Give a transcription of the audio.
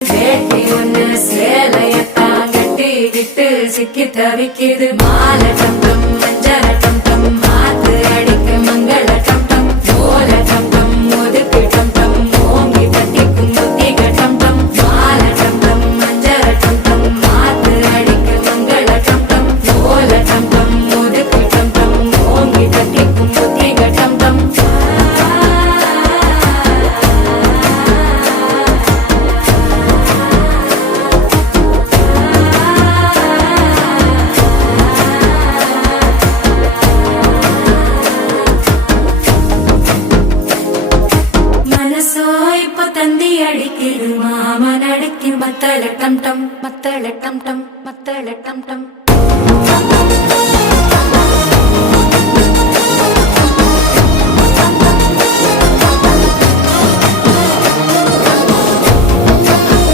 வேட்டி ஒண்ணு சேலையத்தான் கட்டிக்கிட்டு சிக்கி தவிக்குது. மாலை டம் டம் மஞ்சள டம் டம் மாத்து அடிக்க மங்கள டம் டம் ஓல டம் டம் ஒதுக்கு டம் டம் ஓங்கி தட்டிக்கும் புத்திக டம் டம் மாலை டம் டம் மஞ்சள டம் டம் மாத்து அடிக்க மங்கள டம் டம் ஓல டம் டம் ஒதுக்கு டம் டம் ஓங்கி தட்டிக்கும் புத்திக டம் டம். தந்தி அடிக்குது மாமன் அடிக்கு மத்தள டம் டம் மத்தள டம் டம் மத்தள டம் டம்.